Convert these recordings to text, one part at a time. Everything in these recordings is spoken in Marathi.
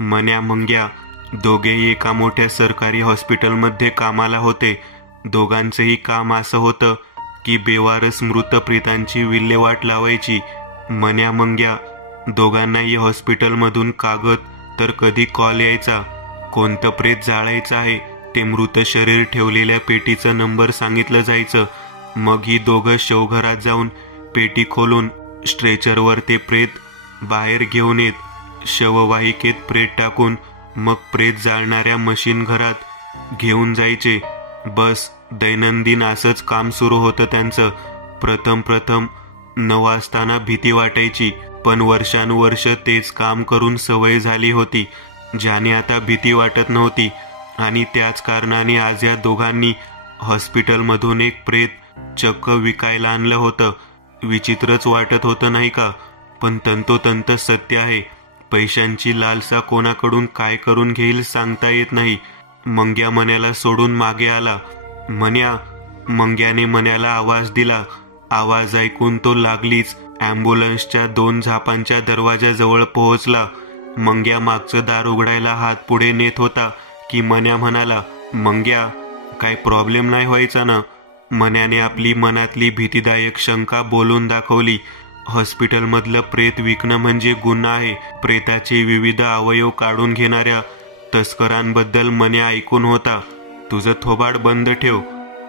मन्या मंग्या दोघेही एका मोठ्या सरकारी हॉस्पिटलमध्ये कामाला होते. दोघांचंही काम असं होतं की बेवारस मृत प्रेतांची विल्हेवाट लावायची. मन्या मंग्या दोघांनाही हॉस्पिटलमधून कागद तर कधी कॉल यायचा. कोणतं प्रेत जाळायचं आहे ते मृत शरीर ठेवलेल्या पेटीचा नंबर सांगितलं जायचं. मग ही दोघं शवघरात जाऊन पेटी खोलून स्ट्रेचरवर ते प्रेत बाहेर घेऊन येत. शववाहिकेत प्रेत टाकून मग प्रेत जाळणाऱ्या मशीन घरात घेऊन जायचे. बस दैनंदिन असंच काम सुरू होतं त्यांचं. प्रथम नवं असताना भीती वाटायची, पण वर्षानुवर्ष तेच काम करून सवय झाली होती, ज्याने आता भीती वाटत नव्हती. आणि त्याच कारणाने आज या दोघांनी हॉस्पिटलमधून एक प्रेत चक्क विकायला आणलं होतं. विचित्रच वाटत होतं नाही का? पण तंतोतंत सत्य आहे. पैशांची लालसा कोणाकडून काय करून घेईल सांगता येत नाही. मंग्या मन्याला सोडून मागे आला. मंग्याने मन्याला आवाज दिला. आवाज ऐकून तो लागलीच ॲम्ब्युलन्सच्या 2 झापांच्या दरवाजाजवळ पोहोचला. मंग्या मागचं दार उघडायला हात पुढे नेत होता की मन्या म्हणाला, मंग्या, काय प्रॉब्लेम नाही व्हायचा ना? मन्याने आपली मनातली भीतीदायक शंका बोलून दाखवली. हॉस्पिटलमधलं प्रेत विकणं म्हणजे गुन्हा आहे. प्रेताचे विविध अवयव काढून घेणाऱ्या तस्करांबद्दल मन्या ऐकून होता. तुझं थोबाड बंद ठेव.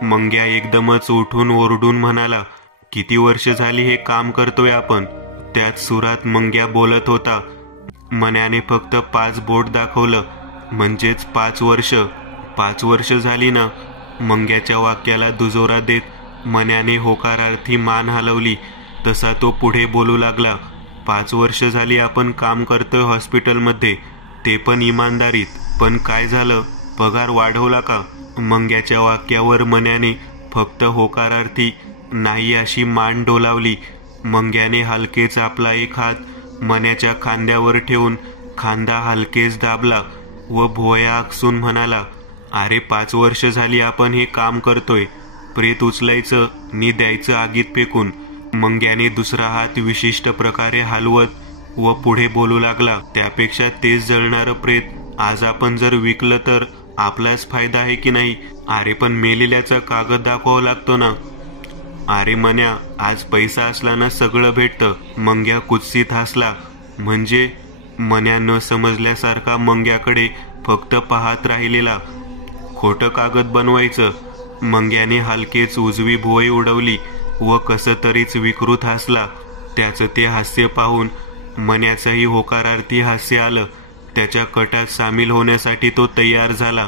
मंग्या एकदमच उठून ओरडून म्हणाला, किती वर्ष झाली हे काम करतोय आपण? त्याच सुरात मंग्या बोलत होता. मन्याने फक्त 5 बोट दाखवलं. म्हणजेच 5 वर्ष. 5 वर्ष झाली ना? मंग्याच्या वाक्याला दुजोरा देत मन्याने होकारार्थी मान हलवली. तसा तो पुढे बोलू लागला, 5 वर्ष झाली आपण काम करतोय हॉस्पिटलमध्ये, ते पण इमानदारीत. पण काय झालं? पगार वाढवला का? मंग्याच्या वाक्यावर मन्याने फक्त होकारार्थी नाही अशी मान डोलावली. मंग्याने हलकेच आपला एक हात मन्याच्या खांद्यावर ठेवून खांदा हलकेच दाबला व भुवया आकसून म्हणाला, अरे 5 वर्ष झाली आपण हे काम करतोय. प्रेत उचलायचं नि द्यायचं आगीत फेकून. मंग्याने दुसरा हात विशिष्ट प्रकारे हलवत व पुढे बोलू लागला, त्यापेक्षा तेच जळणारं प्रेत आज आपण जर विकलं तर आपलाच फायदा आहे की नाही? अरे पण मेलेल्याचा कागद दाखवावा लागतो ना? अरे मन्या, आज पैसा असला ना सगळं भेटतं. मंग्या कुत्सित हसला. म्हणजे? मन्या न समजल्यासारखा मंग्याकडे फक्त पाहत राहिलेला. खोटं कागद बनवायचं. मंग्याने हलकेच उजवी भुवई उडवली व कसं तरीच विकृत हसला. त्याचं ते हास्य पाहून मन्याचंही होकारार्थी हास्य आलं. त्याच्या कटात सामील होण्यासाठी तो तयार झाला.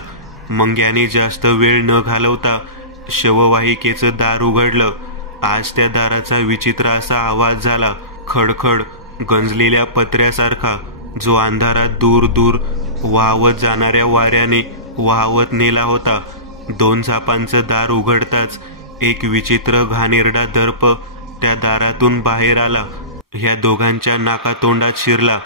मंग्याने जास्त वेळ न घालवता शववाहिकेचं दार उघडलं. आज त्या दाराचा विचित्र असा आवाज झाला, खडखड गंजलेल्या पत्र्यासारखा, जो अंधारात दूर दूर वाहवत जाणाऱ्या वाऱ्याने वाहवत नेला होता. 2 झापांचं दार उघडताच एक विचित्र घाणेरडा दर्प त्या दारातून बाहेर आला. ह्या दोघांच्या नाकातोंडात शिरला.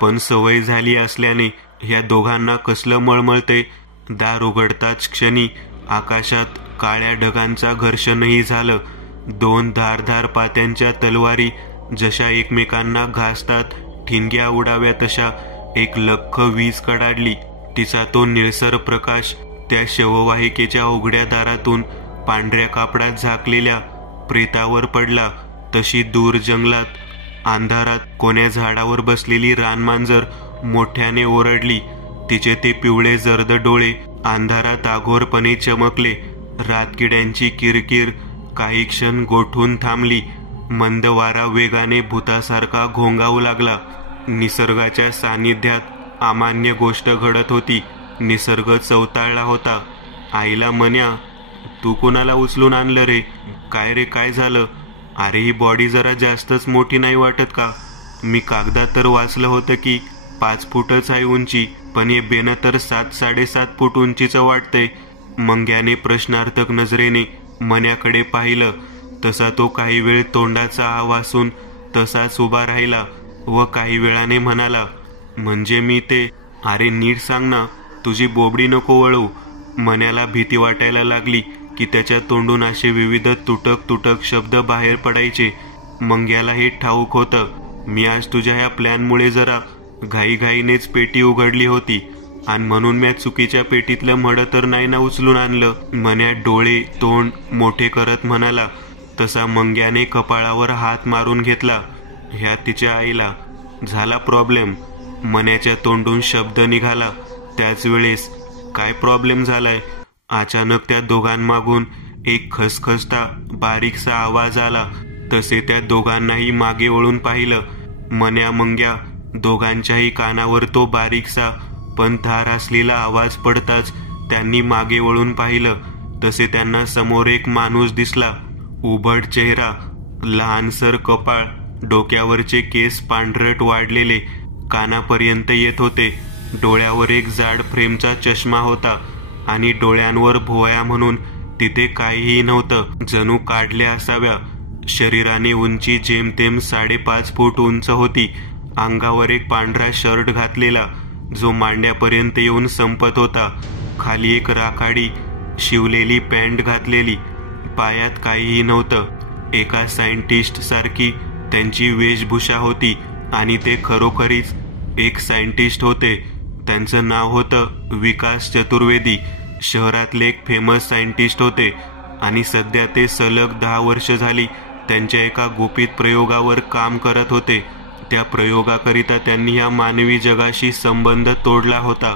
पण सवय झाली असल्याने ह्या दोघांना कसलं मळमळते. दार उघडताच क्षणी आकाशात काळ्या ढगांचा घर्षणही झालं. 2 धारधार पात्यांच्या तलवारी जशा एकमेकांना घासतात, ठिणग्या उडाव्या तशा एक लख्ख वीज कडाडली. तिचा तो निळसर प्रकाश त्या शववाहिकेच्या उघड्या दारातून पांढऱ्या कापडात झाकलेल्या प्रेतावर पडला. तशी दूर जंगलात अंधारात कोण्या झाडावर बसलेली रानमांजर मोठ्याने ओरडली. तिचे ते पिवळे जर्द डोळे अंधारात आघोरपणे चमकले. रातकिड्यांची किरकिर काही क्षण गोठून थांबली. मंद वारा वेगाने भूतासारखा घोंगावू लागला. निसर्गाच्या सानिध्यात अमान्य गोष्ट घडत होती. निसर्ग चवताळला होता. आईला मन्या, तू कोणाला उचलून आणलं रे? काय रे, काय झालं? अरे ही बॉडी जरा जास्तच मोठी नाही वाटत का? मी कागदात तर वाचलं होतं की 5 फूटच आहे उंची, पण हे बेनं तर 7-7.5 फूट उंचीचं वाटतंय. मंग्याने प्रश्नार्थक नजरेने मन्याकडे पाहिलं. तसा तो काही वेळ तोंडाचा आ वासून तसाच उभा राहिला व काही वेळाने म्हणाला, म्हणजे मी ते? अरे नीट सांग ना, तुझी बोबडी नको वळू. मन्याला भीती वाटायला लागली की त्याच्या तोंडून असे विविध तुटक तुटक शब्द बाहेर पडायचे. मंग्याला हे ठाऊक होतं, मी आज तुझ्या ह्या प्लॅनमुळे जरा घाईघाईनेच पेटी उघडली होती आणि म्हणून मी चुकीच्या पेटीतलं मड तर नाही ना उचलून आणलं. मन्या डोळे तोंड मोठे करत म्हणाला. तसा मंग्याने कपाळावर हात मारून घेतला. ह्या तिच्या आईला झाला प्रॉब्लेम. मन्याच्या तोंडून शब्द निघाला. त्याच वेळेस काय प्रॉब्लेम झालाय? अचानक त्या दोघांमागून एक खसखसता बारीकसा आवाज आला. तसे त्या दोघांनाही मागे वळून पाहिलं. मन्या मंग्या दोघांच्याही कानावर तो बारीकसा पण धार असलेला आवाज पडताच त्यांनी मागे वळून पाहिलं. तसे त्यांना समोर एक माणूस दिसला. उबड चेहरा, लहानसर कपाळ, डोक्यावरचे केस पांढरट वाढलेले कानापर्यंत येत होते. डोळ्यावर एक जाड फ्रेमचा चष्मा होता आणि डोळ्यांवर भोवया म्हणून तिथे काहीही नव्हतं, जणू काढल्या असाव्या. शरीराने उंची जेमतेम 5.5 फूट उंच होती. अंगावर एक पांढरा शर्ट घातलेला जो मांड्यापर्यंत येऊन संपत होता. खाली एक राखाडी शिवलेली पॅन्ट घातलेली. पायात काहीही नव्हतं. एका सायंटिस्ट सारखी त्यांची वेशभूषा होती आणि ते खरोखरीच एक सायंटिस्ट होते. त्यांचं नाव होतं विकास चतुर्वेदी. शहरातले एक फेमस सायंटिस्ट होते आणि सध्या ते सलग 10 वर्ष झाली त्यांच्या एका गुपित प्रयोगावर काम करत होते. त्या प्रयोगाकरिता त्यांनी या मानवी जगाशी संबंध तोडला होता.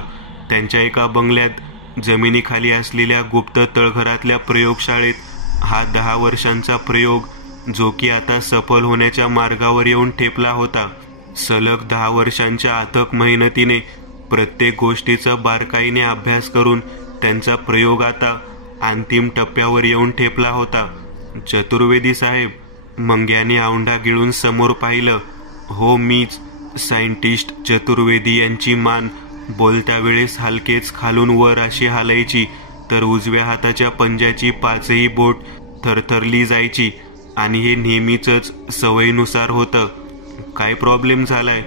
त्यांच्या एका बंगल्यात जमिनीखाली असलेल्या गुप्त तळघरातल्या प्रयोगशाळेत हा 10 वर्षांचा प्रयोग, जो की आता सफल होण्याच्या मार्गावर येऊन ठेपला होता. सलग 10 वर्षांच्या अथक मेहनतीने प्रत्येक गोष्टीचा बारकाईने अभ्यास करून त्यांचा प्रयोग आता अंतिम टप्प्यावर येऊन ठेपला होता. चतुर्वेदी साहेब, मंग्याने औंढा गिळून समोर पाहिलं. हो, मीच सायंटिस्ट चतुर्वेदी. यांची मान बोलत्या वेळेस हलकेच खालून वर अशी हालायची, तर उजव्या हाताच्या पंजाची 5ही बोट थरथरली जायची आणि हे नेहमीच सवयीनुसार होतं. काय प्रॉब्लेम झालाय?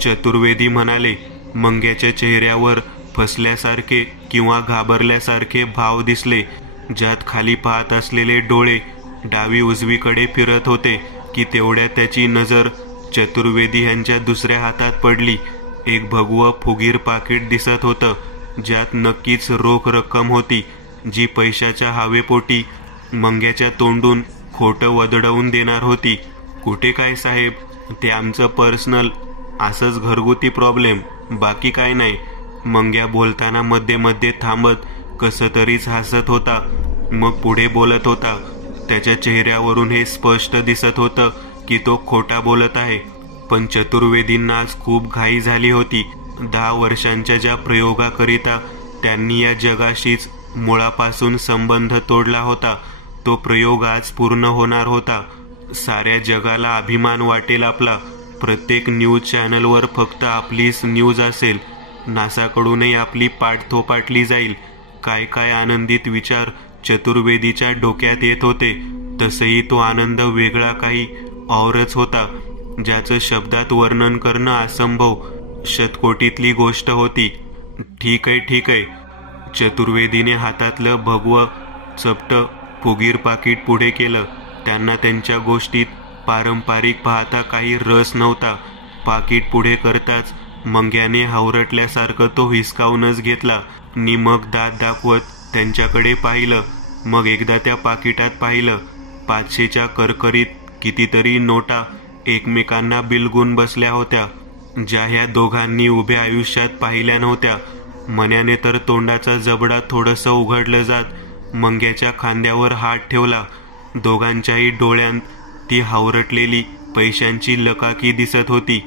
चतुर्वेदी म्हणाले. मंग्याच्या चेहऱ्यावर फसल्यासारखे किंवा घाबरल्यासारखे भाव दिसले, ज्यात खाली पाहत असलेले डोळे डावी उजवीकडे फिरत होते की तेवढ्यात त्याची नजर चतुर्वेदी यांच्या दुसऱ्या हातात पडली. एक भगवं फुगीर पाकिट दिसत होतं, ज्यात नक्कीच रोख रक्कम होती, जी पैशाच्या हवेपोटी मंग्याच्या तोंडून खोटं वदडवून देणार होती. कुठे काय साहेब, ते आमचं पर्सनल, असंच घरगुती प्रॉब्लेम, बाकी काय नाही. मंग्या बोलताना मध्ये मध्ये थांबत कसं तरीच हसत होता, मग पुढे बोलत होता. त्याच्या चेहऱ्यावरून हे स्पष्ट दिसत होतं की तो खोटा बोलत आहे. पण चतुर्वेदींना आज खूप घाई झाली होती. 10 वर्षांच्या ज्या प्रयोगाकरिता त्यांनी या जगाशीच मुळापासून संबंध तोडला होता, तो प्रयोग आज पूर्ण होणार होता. साऱ्या जगाला अभिमान वाटेल आपला. प्रत्येक न्यूज चॅनलवर फक्त आपलीच न्यूज असेल. नासाकडूनही आपली पाठ थोपाटली जाईल. काय काय आनंदित विचार चतुर्वेदीच्या डोक्यात येत होते. तसही तो आनंद वेगळा काही औरच होता, ज्याचं शब्दात वर्णन करणं असंभव, शतकोटीतली गोष्ट होती. ठीक आहे. चतुर्वेदीने हातातलं भगवं चपटं फुगीर पाकिट पुढे केलं. त्यांना त्यांच्या गोष्टीत पारंपरिक पाहता काही रस नव्हता. पाकिट पुढे करताच मंग्याने हावरटल्यासारखं तो हिसकावूनच घेतला नि मग दात दाखवत त्यांच्याकडे पाहिलं. मग एकदा त्या पाकिटात पाहिलं. 500च्या करकरीत कितीतरी नोटा एकमेकांना बिलगून बसल्या होत्या, ज्या ह्या दोघांनी उभ्या आयुष्यात पाहिल्या नव्हत्या. मन्याने तर तोंडाचा जबडा थोडंसं उघडलं जात मंग्याच्या खांद्यावर हात ठेवला. दोघांच्याही डोळ्यांत ती हावरटलेली पैशांची लकाकी दिसत होती,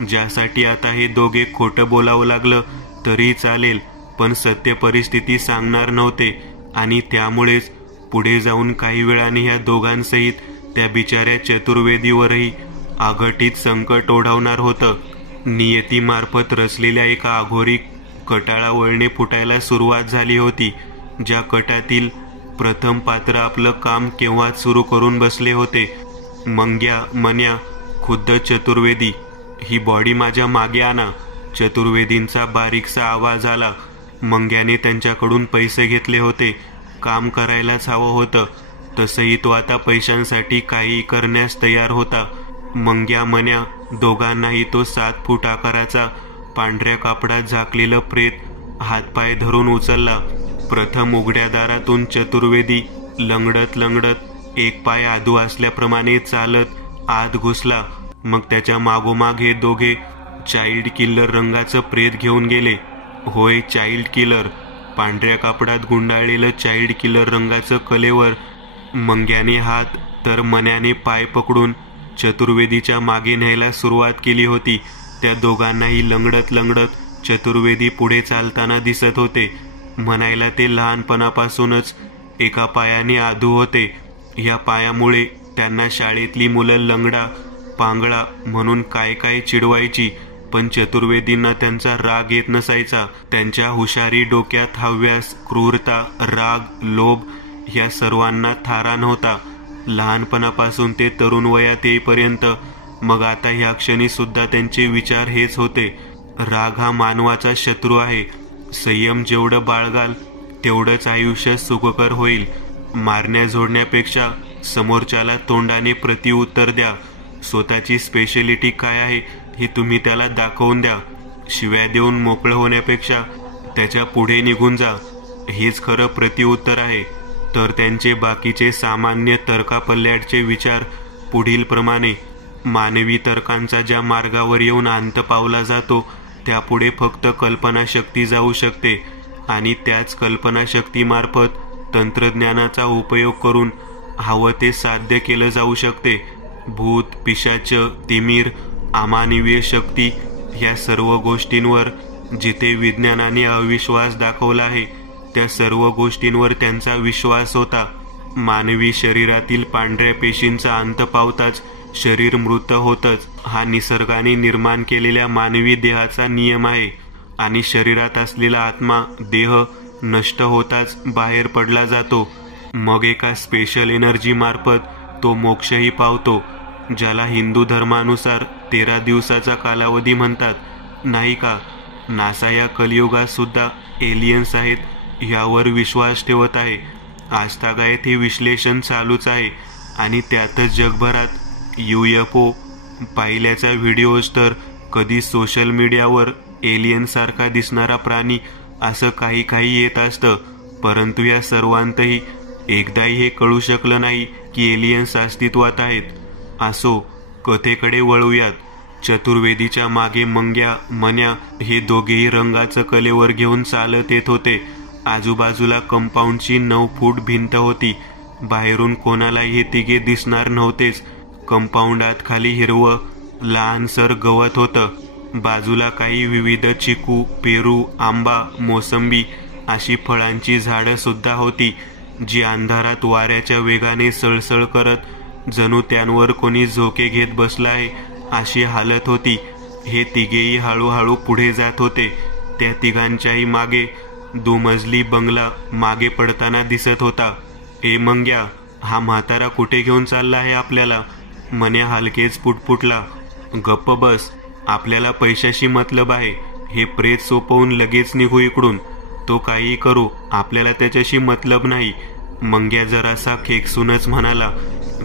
ज्यासाठी आता हे दोघे खोटं बोलावं लागलं तरी चालेल, पण सत्य परिस्थिती सांगणार नव्हते. आणि त्यामुळेच पुढे जाऊन काही वेळाने ह्या दोघांसहित त्या बिचाऱ्या चतुर्वेदीवरही अघटित संकट ओढावणार होतं. नियतीमार्फत रचलेल्या एका अघोरी कटाळावळणे फुटायला सुरुवात झाली होती, ज्या कटातील प्रथम पात्र आपलं काम केव्हाच सुरू करून बसले होते. मन्या, खुद्द चतुर्वेदी, ही बॉडी माझ्या मागे आणा. चतुर्वेदींचा बारीकसा आवाज आला. मंग्याने त्यांच्याकडून पैसे घेतले होते, काम करायलाच हवं होतं. तसंही तो आता पैशांसाठी काही करण्यास तयार होता. मंग्या मन्या दोघांनाही तो 7 फूट आकाराचा पांढऱ्या कापडात झाकलेलं प्रेत हातपाय धरून उचलला. प्रथम उघड्या दारातून चतुर्वेदी लंगडत लंगडत एक पाय आदू असल्याप्रमाणे चालत आत घुसला. मग त्याच्या मागोमाग हे दोघे चाइल्ड किलर रंगाचं प्रेत घेऊन गेले. होय, चाइल्ड किलर. पांढऱ्या कापडात गुंडाळलेलं चाइल्ड किलर रंगाचं कलेवर मंग्याने हात तर मन्याने पाय पकडून चतुर्वेदीच्या मागे न्यायला सुरुवात केली होती. त्या दोघांनाही लंगडत लंगडत चतुर्वेदी पुढे चालताना दिसत होते. म्हणायला ते लहानपणापासूनच एका पायाने आधू होते. या पायामुळे त्यांना शाळेतली मुलं लंगडा पांगळा म्हणून काय काय चिडवायची, पण चतुर्वेदींना त्यांचा राग येत नसायचा. त्यांच्या हुशारी, डोक्यात हव्यास, क्रूरता, राग, लोभ या सर्वांना थारा नव्हता. लहानपणापासून ते तरुण वयात येईपर्यंत, मग आता ह्या क्षणी सुद्धा त्यांचे विचार हेच होते. राग हा मानवाचा शत्रू आहे. संयम जेवढं बाळगाल तेवढंच आयुष्य सुखकर होईल. मारण्या झोडण्यापेक्षा समोरच्याला तोंडाने प्रतिउत्तर द्या. स्वतःची स्पेशलिटी काय आहे हे तुम्ही त्याला दाखवून द्या. शिव्या देऊन मोकळं होण्यापेक्षा त्याच्या पुढे निघून जा. हेच खरं प्रतिउत्तर आहे. तर त्यांचे बाकीचे सामान्य तर्कापल्ल्याचे विचार पुढील प्रमाणे. मानवी तर्कांचा ज्या मार्गावर येऊन अंत पावला जातो त्यापुढे फक्त कल्पनाशक्ती जाऊ शकते आणि त्याच कल्पनाशक्तीमार्फत तंत्रज्ञानाचा उपयोग करून हवं ते साध्य केलं जाऊ शकते. भूत, पिशाच, तिमीर, अमानवीय शक्ती ह्या सर्व गोष्टींवर जिथे विज्ञानाने अविश्वास दाखवला आहे त्या सर्व गोष्टींवर त्यांचा विश्वास होता. मानवी शरीरातील पांढऱ्या पेशींचा अंत पावताच शरीर मृत होतच. हा निसर्गाने निर्माण केलेल्या मानवी देहाचा नियम आहे आणि शरीरात असलेला आत्मा देह नष्ट होताच बाहेर पडला जातो. मग एका स्पेशल एनर्जी मार्फत तो मोक्षही पावतो, ज्याला हिंदू धर्मानुसार 13 दिवसाचा कालावधी म्हणतात, नाही का? नासा या कलियुगात सुद्धा एलियन्स आहेत यावर विश्वास ठेवत आहे. आजतागायत हे विश्लेषण चालूच आहे आणि त्यातच जगभरात UFO पाहिल्याचा व्हिडिओज तर कधी सोशल मीडियावर एलियन सारखा दिसणारा प्राणी असं काही काही येत असतं. परंतु या सर्वांतही एकदाही हे कळू शकलं नाही की एलियन्स अस्तित्वात आहेत. असो, कथेकडे वळूयात. चतुर्वेदीच्या मागे मंग्या, मन्या हे दोघेही रंगाचं कलेवर घेऊन चालत येत होते. आजूबाजूला कंपाऊंडची 9 फूट भिंत होती. बाहेरून कोणालाही हे तिघे दिसणार नव्हतेच. कंपाऊंडात खाली हिरवं लहानसर गवत होतं. बाजूला काही विविध चिकू, पेरू, आंबा, मोसंबी अशी फळांची झाडं सुद्धा होती, जी अंधारात वाऱ्याच्या वेगाने सळसळ करत जणू त्यांवर कोणी झोके घेत बसला आहे अशी हालत होती. हे तिघेही हळूहळू पुढे जात होते. त्या तिघांच्याही मागे दुमजली बंगला मागे पडताना दिसत होता. ए मंग्या, हा म्हातारा कुठे घेऊन चालला आहे आपल्याला? मन्या हलकेच पुटपुटला. गप्प बस, आपल्याला पैशाशी मतलब आहे. हे प्रेत सोपवून लगेच निघू इकडून. तो काही करू, आपल्याला त्याच्याशी मतलब नाही, मंग्या जरासा खेकसूनच म्हणाला.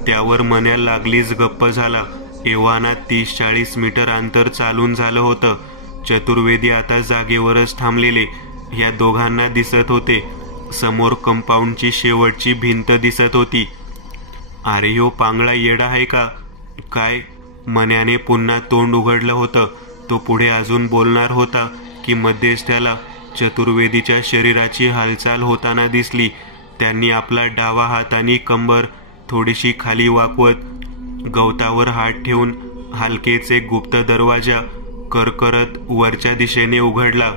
त्यावर मन्या लागलीच गप्प झाला. एव्हाना 30-40 मीटर अंतर चालून झालं होतं. चतुर्वेदी आता जागेवरच थांबलेले. या दोघांना दिसत होते. समोर कंपाऊंडची शेवटची भिंत दिसत होती. अरे ह्यो पांगळा येडा आहे का काय? मन्याने पुन्हा तोंड उघडलं होतं. तो पुढे अजून बोलणार होता की मध्येच त्याला चतुर्वेदीच्या शरीराची हालचाल होताना दिसली. त्यांनी आपला डावा हात आणि कंबर थोडीशी खाली वाकवत गवतावर हात ठेवून हलकेच एक गुप्त दरवाजा करकरत वरच्या दिशेने उघडला.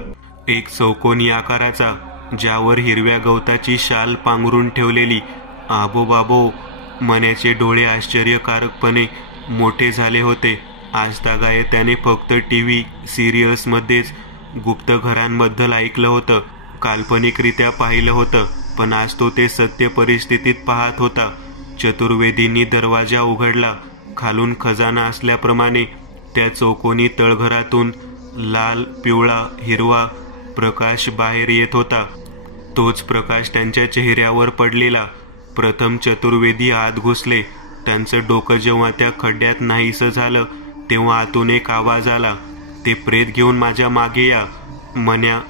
एक चौकोनी आकाराचा, ज्यावर हिरव्या गवताची शाल पांघरून ठेवलेली. आबो बाबो, मन्याचे डोळे आश्चर्यकारकपणे मोठे झाले होते. आजतागायत त्याने फक्त TV सिरियल्समध्येच गुप्त घरांबद्दल ऐकलं होतं, काल्पनिकरित्या पाहिलं होतं, पण आज तो ते सत्य परिस्थितीत पाहत होता. चतुर्वेदींनी दरवाजा उघडला. खालून खजाना असल्याप्रमाणे त्या चौकोनी तळघरातून लाल, पिवळा, हिरवा प्रकाश बाहेर येत होता. तोच प्रकाश त्यांच्या चेहऱ्यावर पडलेला. प्रथम चतुर्वेदी आत घुसले. त्यांचं डोकं जेव्हा त्या खड्ड्यात नाहीसं झालं तेव्हा आतून एक आवाज आला. ते प्रेत घेऊन माझ्या मागे या. मन्या,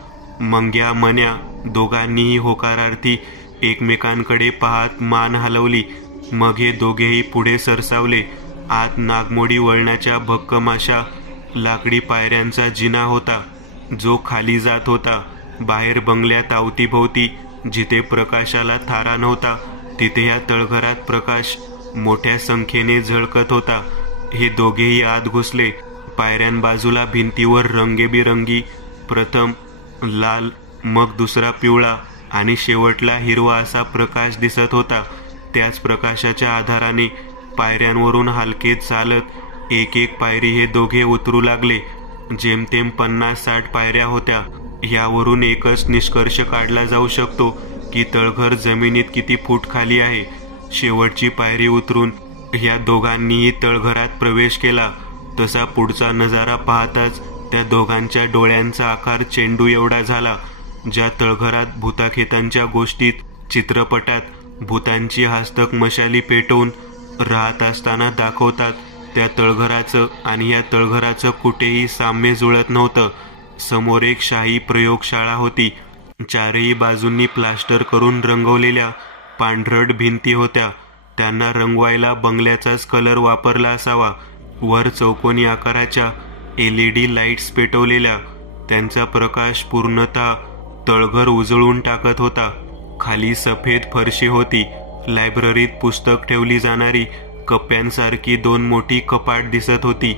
मंग्या, मन्या दोघांनीही होकारार्थी एकमेकांकडे पाहत मान हलवली. मग हे दोघेही पुढे सरसावले. आत नागमोडी वळणाच्या भक्कम अशा लाकडी पायऱ्यांचा जिना होता, जो खाली जात होता. बाहेर बंगल्यात अवतीभोवती जिथे प्रकाशाला थारा नव्हता, तिथे या तळघरात प्रकाश मोठ्या संख्येने झळकत होता. हे दोघेही आत घुसले. पायऱ्यांबाजूला भिंतीवर रंगेबिरंगी, प्रथम लाल, मग दुसरा पिवळा आणि शेवटला हिरवा असा प्रकाश दिसत होता. त्याच प्रकाशाच्या आधाराने पायऱ्यांवरून हलके चालत एक एक पायरी हे दोघे उतरू लागले. जेमतेम 50-60 पायऱ्या होत्या. यावरून एकच निष्कर्ष काढला जाऊ शकतो की तळघर जमिनीत किती फूट खाली आहे. शेवटची पायरी उतरून या दोघांनीही तळघरात प्रवेश केला. तसा पुढचा नजारा पाहताच त्या दोघांच्या डोळ्यांचा आकार चेंडू एवढा झाला. ज्या तळघरात भूताखेतांच्या गोष्टीत, चित्रपटात भूतांची हस्तक मशाली पेटवून राहत असताना दाखवतात, त्या तळघराचं आणि या तळघराचं कुठेही साम्य जुळत नव्हतं. समोर एक शाही प्रयोगशाळा होती. चारही बाजूंनी प्लास्टर करून रंगवलेल्या पांढरट भिंती होत्या. त्यांना रंगवायला बंगल्याचाच कलर वापरला असावा. वर चौकोनी आकाराच्या LED लाईट्स पेटवलेल्या. त्यांचा प्रकाश पूर्णतः तळघर उजळून टाकत होता. खाली सफेद फरशी होती. लायब्ररीत पुस्तक ठेवली जाणारी कप्प्यांसारखी 2 मोठी कपाट दिसत होती,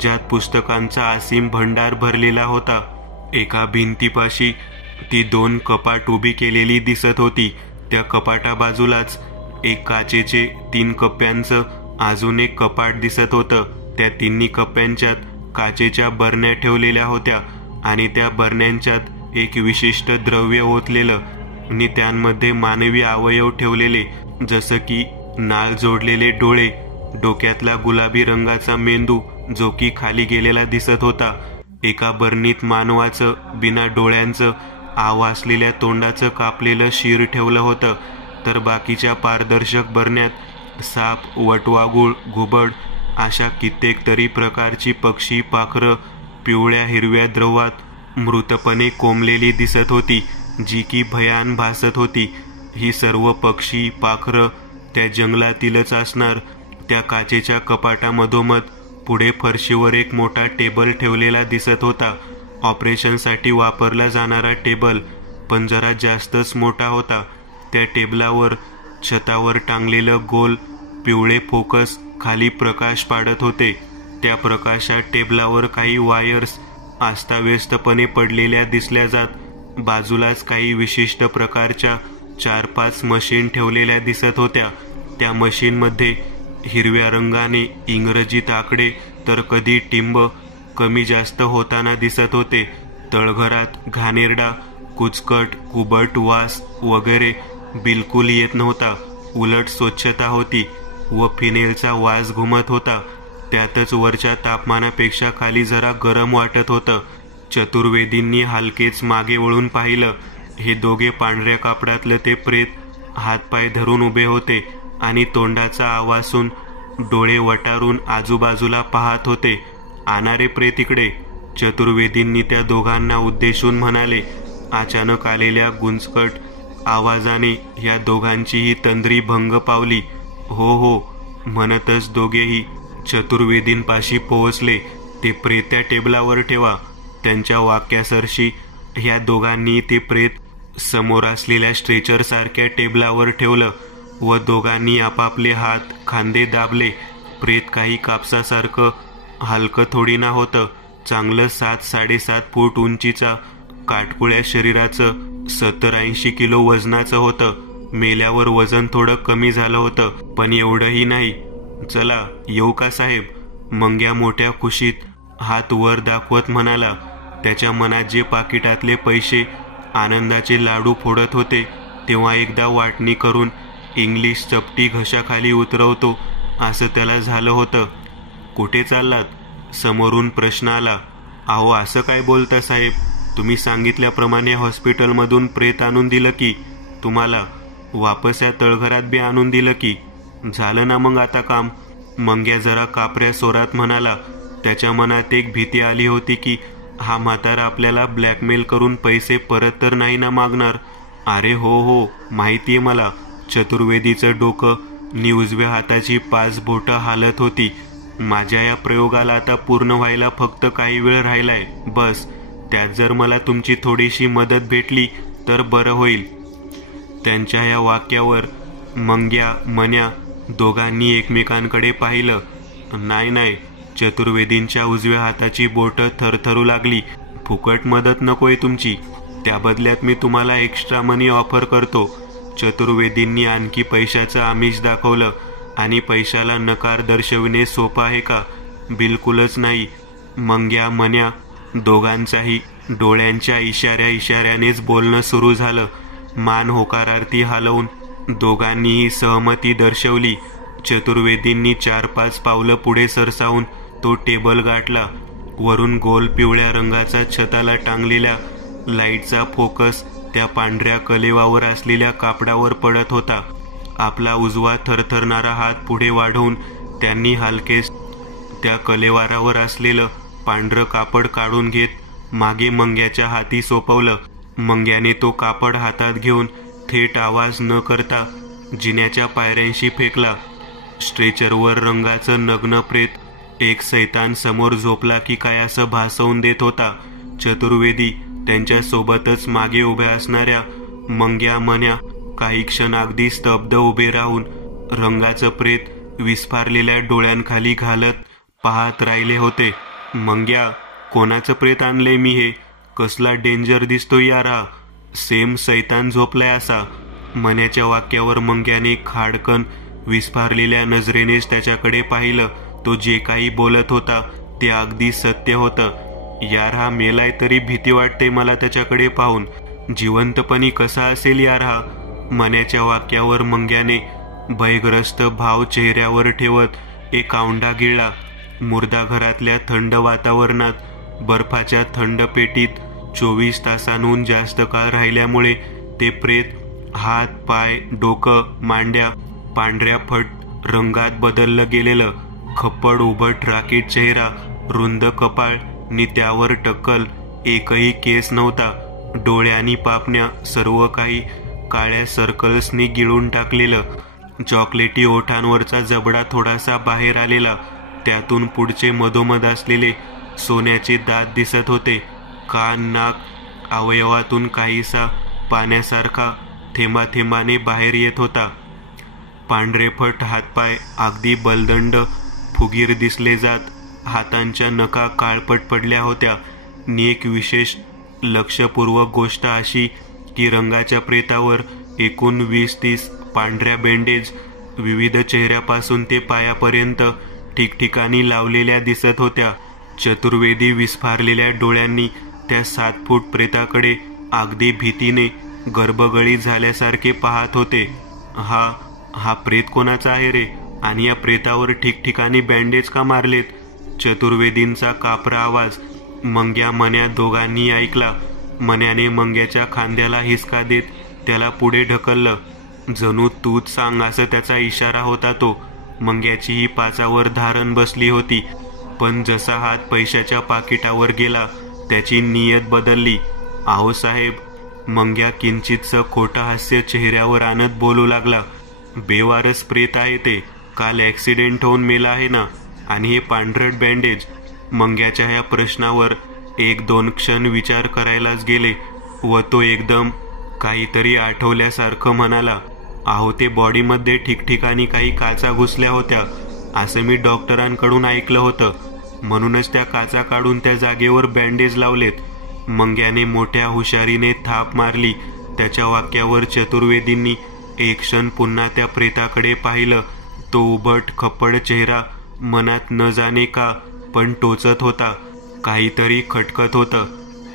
ज्यात पुस्तकांचा असीम भंडार भरलेला होता. एका भिंतीपाशी ती 2 कपाट उभी केलेली दिसत होती. त्या कपाटा बाजूलाच एक काचेचे 3 कप्प्यांचं अजून एक कपाट दिसत होतं. त्या तिन्ही कप्प्यांच्यात काचेच्या बरण्या ठेवलेल्या होत्या आणि त्या बरण्यांच्यात एक विशिष्ट द्रव्य ओतलेलं आणि त्यांमध्ये मानवी अवयव ठेवलेले, जसं की नाळ जोडलेले डोळे, डोक्यातला गुलाबी रंगाचा मेंदू जो की खाली गेलेला दिसत होता. एका बरणीत मानवाचं बिना डोळ्यांचं आव असलेल्या तोंडाचं कापलेलं शीर ठेवलं होतं, तर बाकीच्या पारदर्शक बरण्यात साप, वटवाघूळ, घुबड अशा कित्येक तरी प्रकारची पक्षी, पाखरं पिवळ्या हिरव्या द्रवात मृतपणे कोंबलेली दिसत होती, जी की भयान भासत होती. ही सर्व पक्षी, पाखरं त्या जंगलातीलच असणार. त्या काचेच्या कपाटामधोमध पुढे फरशीवर एक मोठा टेबल ठेवलेला दिसत होता. ऑपरेशनसाठी वापरला जाणारा टेबल, पण जरा जास्तच मोठा होता. त्या टेबलावर छतावर टांगलेलं गोल पिवळे फोकस खाली प्रकाश पाडत होते. त्या प्रकाशात टेबलावर काही वायर्स अस्ताव्यस्तपणे पडलेल्या दिसल्या जात. बाजूलाच काही विशिष्ट प्रकारच्या 4-5 मशीन ठेवलेल्या दिसत होत्या. त्या मशीनमध्ये हिरव्या रंगाने इंग्रजीत आकडे तर कधी टिंब कमी जास्त होताना दिसत होते. तळघरात घाणेरडा, कुचकट, कुबट वास वगैरे बिलकुल येत नव्हता. उलट स्वच्छता होती व फिनेलचा वास घुमत होता. त्यातच वरच्या तापमानापेक्षा खाली जरा गरम वाटत होतं. चतुर्वेदींनी हलकेच मागे वळून पाहिलं. हे दोघे पांढऱ्या कापडातलं ते प्रेत हातपाय धरून उभे होते आणि तोंडाचा आवासून डोळे वटारून आजूबाजूला पाहत होते. "आणारे प्रेत इकडे," चतुर्वेदींनी त्या दोघांना उद्देशून म्हणाले. अचानक आलेल्या गुंजकट आवाजाने या दोघांचीही तंद्री भंग पावली. "हो हो," म्हणतच दोघेही चतुर्वेदींपाशी पोहोचले. "ते प्रेत त्या टेबलावर ठेवा." त्यांच्या वाक्यासरशी ह्या दोघांनी ते प्रेत समोर असलेल्या स्ट्रेचर सारख्या टेबलावर ठेवलं व दोघांनी आपापले हात खांदे दाबले. प्रेत काही कापसासारखं हलकं थोडीना होतं. चांगलं 7-7.5 फूट उंचीचा, काटकुळ्या शरीराचं, 70-80 किलो वजनाचं होतं. मेल्यावर वजन थोडं कमी झालं होतं, पण एवढंही नाही. "चला येऊ का साहेब?" मंग्या मोठ्या खुशीत हात वर दाखवत म्हणाला. त्याच्या मनात जे पाकिटातले पैसे आनंदाचे लाडू फोडत होते, तेव्हा एकदा वाटणी करून इंग्लिश चपटी घशाखाली उतरवतो असं त्याला झालं होतं. "कुठे चाललात?" समोरून प्रश्न आला. "अहो असं काय बोलता साहेब, तुम्ही सांगितल्याप्रमाणे हॉस्पिटलमधून प्रेत आणून दिलं की तुम्हाला, वापस या तळघरात बी आणून दिलं की झालं ना मग आता काम." मंग्या जरा कापऱ्या स्वरात म्हणाला. त्याच्या मनात एक भीती आली होती की हा म्हातारा आपल्याला ब्लॅकमेल करून पैसे परत तर नाही ना मागणार. अरे हो माहितीये मला. चतुर्वेदीचं डोकं नि उजव्या हाताची 5 बोटं हालत होती. माझ्या या प्रयोगाला आता पूर्ण व्हायला फक्त काही वेळ राहिलाय. बस त्यात जर मला तुमची थोडीशी मदत भेटली तर बरं होईल. त्यांच्या या वाक्यावर मंग्या मन्या दोघांनी एकमेकांकडे पाहिलं. नाही, चतुर्वेदींच्या उजव्या हाताची बोटं थरथरू लागली. फुकट मदत नकोय तुमची, त्या बदल्यात मी तुम्हाला एक्स्ट्रा मनी ऑफर करतो. चतुर्वेदींनी आणखी पैशाचं आमिष दाखवलं. आणि पैशाला नकार दर्शविणे सोपं आहे का? बिलकुलच नाही. मंग्या मन्या दोघांचाही डोळ्यांच्या इशाऱ्यानेच बोलणं सुरू झालं. मान होकारार्थी हलवून दोघांनीही सहमती दर्शवली. चतुर्वेदींनी 4-5 पावलं पुढे सरसावून तो टेबल गाठला. वरून गोल पिवळ्या रंगाचा छताला टांगलेल्या लाईटचा फोकस त्या पांढऱ्या कलेवावर असलेल्या कापडावर पडत होता. आपला उजवा थरथरणारा हात पुढे वाढवून त्यांनी हलकेच त्या कलेवारावर असलेलं पांढरं कापड काढून घेत मागे मंग्याच्या हाती सोपवलं. मंग्याने तो कापड हातात घेऊन थेट आवाज न करता जिन्याच्या पायऱ्यांशी फेकला. स्ट्रेचरवर रंगाचं नग्न प्रेत एक सैतान समोर झोपला की काय असं भासवून देत होता. चतुर्वेदी त्यांच्या सोबतच मागे उभ्या असणाऱ्या मंग्या मन्या काही क्षण अगदी स्तब्ध उभे राहून रंगाचं प्रेत विस्फारलेल्या डोळ्यांखाली घालत पाहत राहिले होते. मंग्या, कोणाचं प्रेत आणलंय मी हे? कसला डेंजर दिसतोय यार हा. सेम सैतान झोपलाय असा. मन्याच्या वाक्यावर मंग्याने खाडकन विस्फारलेल्या नजरेनेच त्याच्याकडे पाहिलं. तो जे काही बोलत होता ते अगदी सत्य होतं. यार हा मेलाय तरी भीती वाटते मला त्याच्याकडे पाहून. जिवंतपणी कसा असेल यार हा. मन्याच्या वाक्यावर मंग्याने भयग्रस्त भाव चेहऱ्यावर ठेवत एक औंढा गिळला. मुर्दा घरातल्या थंड वातावरणात बर्फाच्या थंड पेटीत 24 तासांहून जास्त काळ राहिल्यामुळे ते प्रेत हात पाय डोकं मांड्या पांढऱ्या फट रंगात बदललं गेलेलं. खप्पड उभट राकीट चेहरा, रुंद कपाळ नि त्यावर टक्कल एकही केस नव्हता. डोळे आणि पापण्या सर्व काही काळ्या सर्कल्सनी गिळून टाकलेलं. चॉकलेटी ओठांवरचा जबडा थोडासा बाहेर आलेला. त्यातून पुढचे मधोमध असलेले सोन्याचे दात दिसत होते. कान नाक अवयवातून काहीसा पाण्यासारखा थेंबाथेंबाने बाहेर येत होता. पांढरेफट हातपाय अगदी बलदंड फुगीर दिसले जात. हातांच्या नखा काळपट पडल्या होत्या. नि एक विशेष लक्षपूर्वक गोष्ट अशी की रंगाच्या प्रेतावर एकूण 20-30 पांढऱ्या बँडेज विविध चेहऱ्यापासून ते पायापर्यंत ठिकठिकाणी लावलेल्या दिसत होत्या. चतुर्वेदी विस्फारलेल्या डोळ्यांनी त्या 7 फूट प्रेताकडे अगदी भीतीने गर्भगळी झाल्यासारखे पाहत होते. हा प्रेत कोणाचा आहे रे? आणि या प्रेतावर ठिकठिकाणी बँडेज का मारलेत? चतुर्वेदींचा कापरा आवाज मंग्या मन्या दोघांनी ऐकला. मन्याने मंग्याच्या खांद्याला हिसका देत त्याला पुढे ढकललं. जणू तूच सांग असं त्याचा इशारा होता तो. मंग्याचीही पाचावर धारण बसली होती. पण जसा हात पैशाच्या पाकिटावर गेला त्याची नियत बदलली. आहो साहेब, मंग्या किंचितचं खोटं हास्य चेहऱ्यावर आणत बोलू लागला. बेवारस प्रेत आहे ते. काल ॲक्सिडेंट होऊन मेला आहे ना. आणि हे पांढरट बँडेज. मंग्याच्या ह्या प्रश्नावर 1-2 क्षण विचार करायलाच गेले व तो एकदम काहीतरी आठवल्यासारखं म्हणाला, अहो ते बॉडीमध्ये ठिकठिकाणी काही काचा घुसल्या होत्या असं मी डॉक्टरांकडून ऐकलं होतं. म्हणूनच त्या काचा काढून त्या जागेवर बँडेज लावलेत. मंग्याने मोठ्या हुशारीने थाप मारली. त्याच्या वाक्यावर चतुर्वेदींनी एक क्षण पुन्हा त्या प्रेताकडे पाहिलं. तो उबट खप्पड चेहरा मनात न जाणे का पण टोचत होता. काहीतरी खटकत होतं.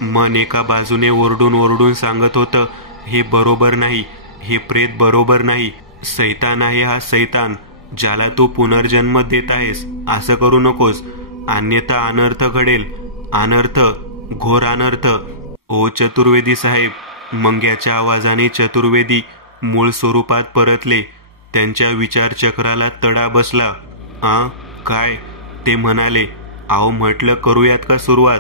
मन एका बाजूने ओरडून सांगत होतं, हे बरोबर नाही, हे प्रेत बरोबर नाही. सैतान आहे हा सैतान, ज्याला तू पुनर्जन्म देत आहेस. असं करू नकोस, अन्यथा अनर्थ घडेल. अनर्थ, घोर अनर्थ. ओ चतुर्वेदी साहेब. मंग्याच्या आवाजाने चतुर्वेदी मूळ स्वरूपात परतले. त्यांच्या विचारचक्राला तडा बसला. काय? ते म्हणाले, अहो म्हटलं करूयात का सुरुवात?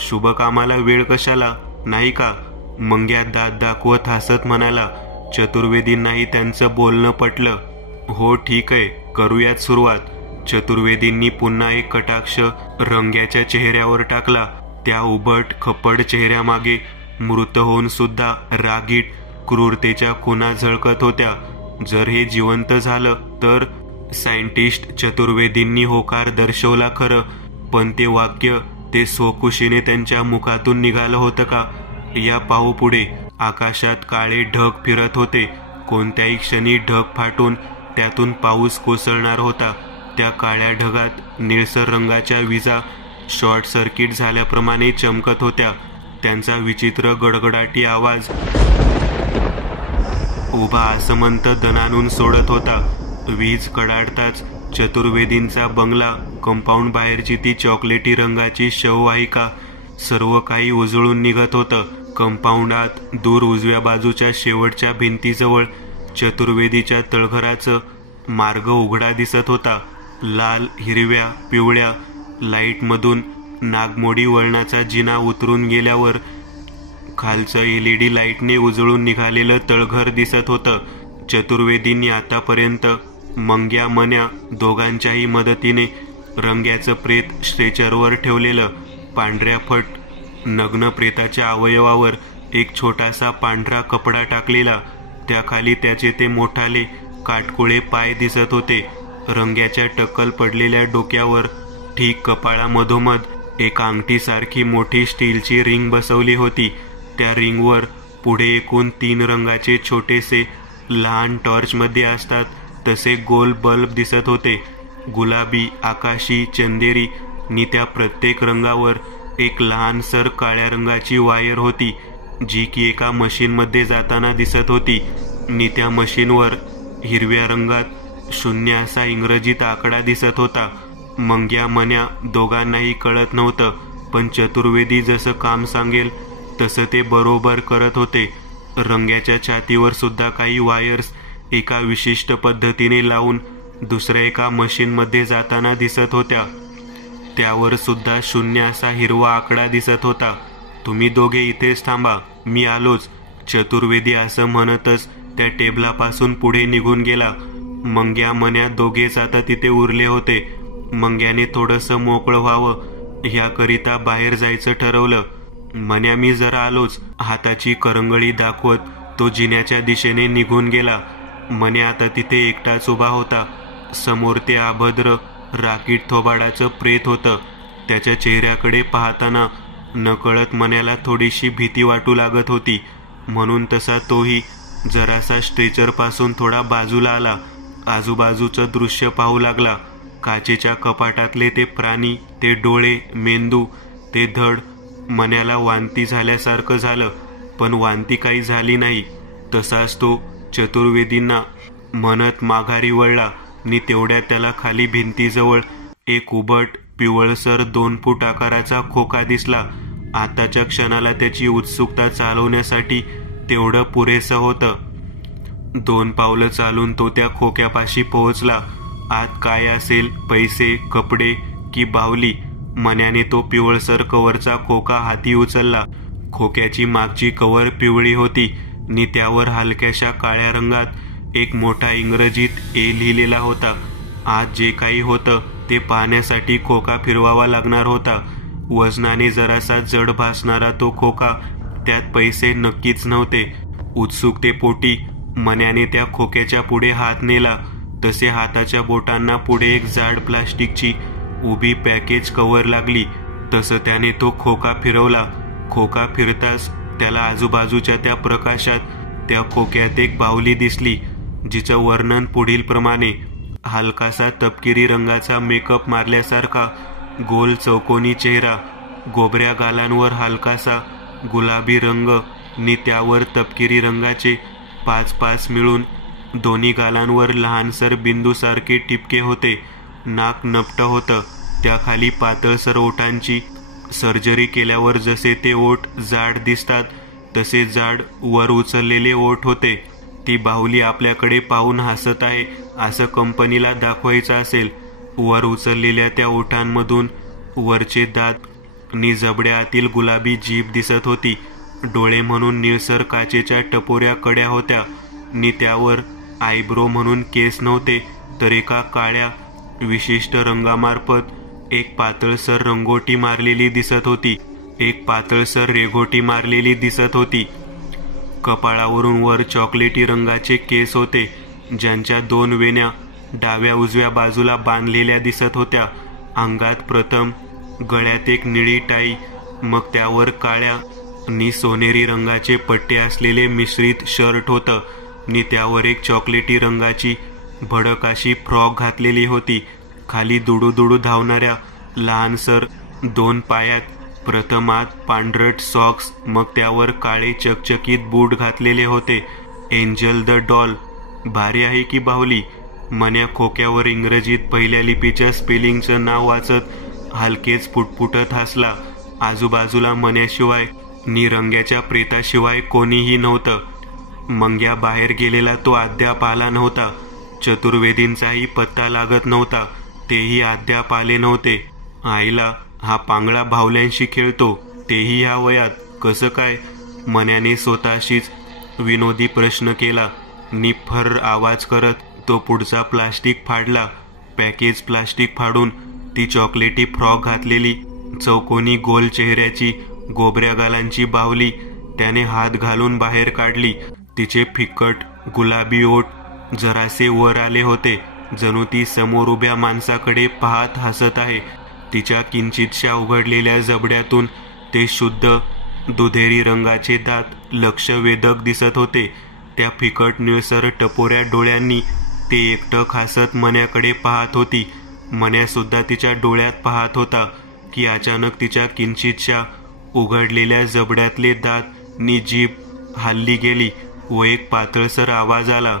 शुभ कामाला वेळ कशाला, नाही का? मंग्या दात दाखवत हसत म्हणाला. चतुर्वेदींनाही त्यांचं बोलणं पटलं. हो ठीक आहे, करूयात सुरुवात. चतुर्वेदींनी पुन्हा एक कटाक्ष रंग्याच्या चेहऱ्यावर टाकला. त्या उबट खप्पड चेहऱ्यामागे मृत होऊन सुद्धा रागीट क्रूरतेच्या खुणा झळकत होत्या. जर हे जिवंत झालं तर? सायंटिस्ट चतुर्वेदींनी होकार दर्शवला खरं, पण ते वाक्य ते स्वखुशीने त्यांच्या मुखातून निघालं होतं का? या पाहू पुढे. आकाशात काळे ढग फिरत होते. कोणत्याही क्षणी ढग फाटून त्यातून पाऊस कोसळणार होता. त्या काळ्या ढगात निळसर रंगाच्या विजा शॉर्ट सर्किट झाल्याप्रमाणे चमकत होत्या. त्यांचा विचित्र गडगडाटी आवाज उभा आसमंत दणाणून सोडत होता. वीज कडाडताच चतुर्वेदींचा बंगला, कंपाऊंड बाहेरची ती चॉकलेटी रंगाची शववाहिका, सर्व काही उजळून निघत होतं. कंपाऊंडात दूर उजव्या बाजूच्या शेवटच्या भिंतीजवळ चतुर्वेदीच्या तळघराचं मार्ग उघडा दिसत होता. लाल, हिरव्या, पिवळ्या लाईटमधून नागमोडी वळणाचा जिना उतरून गेल्यावर खालचं LED लाईटने उजळून निघालेलं तळघर दिसत होतं. चतुर्वेदींनी आतापर्यंत मंग्या मन्या दोघांच्याही मदतीने रंग्याचं प्रेत स्ट्रेचरवर ठेवलेलं. पांढऱ्या फट नग्न प्रेताच्या अवयवावर एक छोटासा पांढरा कपडा टाकलेला. त्याखाली त्याचे ते मोठाले काटकोळे पाय दिसत होते. रंग्याच्या टक्कल पडलेल्या डोक्यावर ठीक कपाळामधोमध एक अंगठीसारखी मोठी स्टीलची रिंग बसवली होती. त्या रिंगवर पुढे एकूण 3 रंगाचे छोटेसे लहान टॉर्चमध्ये असतात तसे गोल बल्ब दिसत होते. गुलाबी, आकाशी, चंदेरी नि त्या प्रत्येक रंगावर एक लहानसर काळ्या रंगाची वायर होती, जी की एका मशीनमध्ये जाताना दिसत होती. नि त्या मशीनवर हिरव्या रंगात 0 असा इंग्रजीत आकडा दिसत होता. मंग्या मन्या दोघांनाही कळत नव्हतं, पण चतुर्वेदी जसं काम सांगेल तसं ते बरोबर करत होते. रंग्याच्या छातीवर सुद्धा काही वायर्स एका विशिष्ट पद्धतीने लावून दुसऱ्या एका मशीनमध्ये जाताना दिसत होत्या. त्यावर सुद्धा 0 असा हिरवा आकडा दिसत होता. तुम्ही दोघे इथेच थांबा, मी आलोच. चतुर्वेदी असं म्हणतच त्या टेबलापासून पुढे निघून गेला. मंग्या मन्या दोघेच आता तिथे उरले होते. मंग्याने थोडंसं मोकळं व्हावं ह्याकरिता बाहेर जायचं ठरवलं. मन्या मी जरा आलोच, हाताची करंगळी दाखवत तो जिन्याच्या दिशेने निघून गेला. मन्या आता तिथे एकटाच उभा होता. समोर ते अभद्र राकीट थोबाडाचं प्रेत होतं. त्याच्या चेहऱ्याकडे पाहताना नकळत मन्याला थोडीशी भीती वाटू लागत होती. म्हणून तसा तोही जरासा स्ट्रेचरपासून थोडा बाजूला आला. आजूबाजूचं दृश्य पाहू लागला. काचेच्या कपाटातले ते प्राणी, ते डोळे, मेंदू, ते धड. मन्याला वांती झाल्यासारखं झालं, पण वांती काही झाली नाही. तसाच तो चतुर्वेदींना म्हणत माघारी वळला. नि तेवढ्यात त्याला खाली भिंतीजवळ एक उबट पिवळसर 2 फूट आकाराचा खोका दिसला. आताच्या क्षणाला त्याची उत्सुकता चालवण्यासाठी तेवढं पुरेसं होतं. 2 पावलं चालून तो त्या खोक्यापाशी पोहोचला. आत काय असेल, पैसे, कपडे की बाहुली? मन्याने तो पिवळसर कवरचा खोका हाती उचलला. खोक्याची मागची कवर पिवळी होती नि त्यावर हलक्याशा काळ्या रंगात एक मोठा इंग्रजीत ए लिहिलेला होता. आज जे काही होतं ते पाहण्यासाठी खोका फिरवावा लागणार होता. वजनाने जरासा जड भासणारा तो खोका, त्यात पैसे नक्कीच नव्हते. उत्सुकतेपोटी मन्याने त्या खोक्याच्या पुढे हात नेला. तसे हाताच्या बोटांना पुढे एक जाड प्लास्टिकची उभी पॅकेज कव्हर लागली. तसं त्याने तो खोका फिरवला. खोका फिरताच त्याला आजूबाजूच्या त्या प्रकाशात त्या खोक्यात एक बाहुली दिसली, जिचं वर्णन पुढील प्रमाणे. हलकासा तपकिरी रंगाचा मेकअप मारल्यासारखा गोल चौकोनी चेहरा, गोबऱ्या गालांवर हलकासा गुलाबी रंग नि त्यावर तपकिरी रंगाचे 5 मिळून दोन्ही गालांवर लहानसर बिंदूसारखे टिपके होते. नाक नपटं होतं. त्याखाली पातळसर ओठांची सर्जरी केल्यावर जसे ते ओठ जाड दिसतात तसे जाड वर उचललेले ओठ होते. ती बाहुली आपल्याकडे पाहून हसत आहे असं कंपनीला दाखवायचं असेल. वर उचललेल्या त्या ओठांमधून वरचे दात नि जबड्यातील गुलाबी जीभ दिसत होती. डोळे म्हणून निळसर काचेच्या टपोऱ्या कड्या होत्या नि त्यावर आयब्रो म्हणून केस नव्हते, तर एका काळ्या विशिष्ट रंगामार्फत एक पातळसर रंगोटी मारलेली दिसत होती. एक पातळसर रेघोटी मारलेली दिसत होती. कपाळावरून वर चॉकलेटी रंगाचे केस होते, ज्यांच्या 2 वेण्या डाव्या उजव्या बाजूला बांधलेल्या दिसत होत्या. अंगात प्रथम गळ्यात एक निळी टाई, मग त्यावर काळ्या नि सोनेरी रंगाचे पट्टे असलेले मिश्रित शर्ट होतं नि त्यावर एक चॉकलेटी रंगाची भडक अशी फ्रॉक घातलेली होती. खाली दुडू धावणाऱ्या लहानसर 2 पायात प्रथम आत पांढरट सॉक्स, मग त्यावर काळे चकचकीत बूट घातलेले होते. Angel the doll. भारी आहे की बाहुली. मन्या खोक्यावर इंग्रजीत पहिल्या लिपीच्या स्पेलिंगचं नाव वाचत हलकेच पुटपुटत हसला. आजूबाजूला मन्याशिवाय नि रंग्याच्या प्रेताशिवाय कोणीही नव्हतं. मंग्या बाहेर गेलेला तो अद्याप आला नव्हता. चतुर्वेदींचाही पत्ता लागत नव्हता, तेही अद्याप आले नव्हते. आईला, हा पांगळा भावल्यांशी खेळतो, तेही ह्या वयात, कसं काय? मन्याने स्वतःशीच विनोदी प्रश्न केला. निफर आवाज करत तो पुढचा प्लास्टिक फाडला. पॅकेज प्लास्टिक फाडून ती चॉकलेटी फ्रॉक घातलेली चौकोनी गोल चेहऱ्याची गोबऱ्या गालांची बाहुली त्याने हात घालून बाहेर काढली. तिचे फिक्कट गुलाबी ओठ जरासे वर आले होते, जणू ती समोर उभ्या माणसाकडे पाहत हसत आहे. तिच्या किंचितशा उघडलेल्या जबड्यातून ते शुद्ध दुधेरी रंगाचे दात लक्षवेधक दिसत होते. त्या फिकट निळसर टपोऱ्या डोळ्यांनी ते एकटक हसत मन्याकडे पाहत होती. मन्या सुद्धा तिच्या डोळ्यात पाहत होता की अचानक तिच्या किंचितशा उघडलेल्या जबड्यातले दात नि जीभ हलली गेली व एक पातळसर आवाज आला.